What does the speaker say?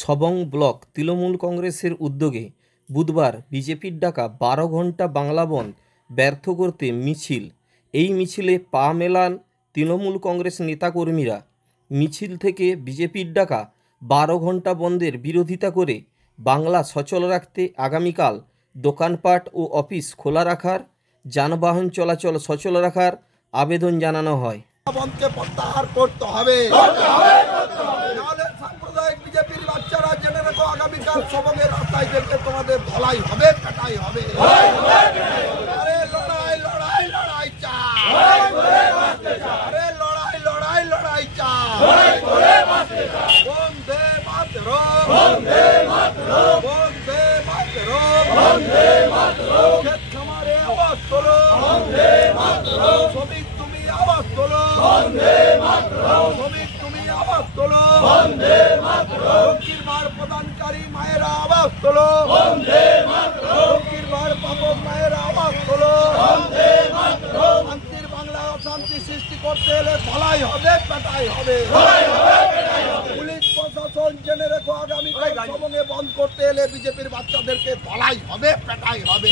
Sabang block Trinamool কংগ্রেসের উদ্যোগে বুধবার বিজেপির ডাকা 12 ঘন্টা বাংলা বন্ধ ব্যর্থ করতে মিছিল। এই মিছিলে পা মেলান তৃণমূল কংগ্রেস নেতাকর্মীরা। মিছিল থেকে বিজেপির ডাকা 12 ঘন্টা বন্ধের বিরোধিতা করে বাংলা সচল রাখতে আগামীকাল দোকানপাট ও অফিস খোলা রাখার, যানবাহন চলাচল সচল রাখার আবেদন জানানো হয়। বন্ধকে প্রত্যাহার করতে হবে। নাহলে সাম্প্রদায়িক বিজেপির বাচ্চারা জেনে রেখো, আগামীকাল সবংয়ের রাস্তায় যেতে তোমাদের ধলাই হবে, কাটাই হবে। আরে লড়াই লড়াই লড়াই চাই, আরে লড়াই লড়াই লড়াই চাই। বন্দে মাতরম, বন্দে মাতরম, বন্দে মাতরম, বন্দে মাতরম। ক্ষেত খামারে আওয়াজ তোলো, বন্দে মাতরম। শ্রমিক তুমি আওয়াজ তোলো, বন্দে মাতরম। শ্রমিক তুমি আওয়াজ তোলো, বন্দে মাতরম। লক্ষ্মীর ভার প্রদানকারী মায়েরা আওয়াজ তোলো, বন্দে মাতরম। লক্ষ্মীর ভার পাবক মায়েরা আওয়াজ তোলো, বন্দে মাতরম। শান্তির বাংলায় অশান্তি সৃষ্টি করতে এলে ধলাই হবে, পেটাই হবে। পুলিশ প্রশাসন জেনে রেখো, আগামীকাল সবংয়ে বন্ধ করতে এলে বিজেপির বাচ্চাদেরকে ধলাই হবে, পেটাই হবে।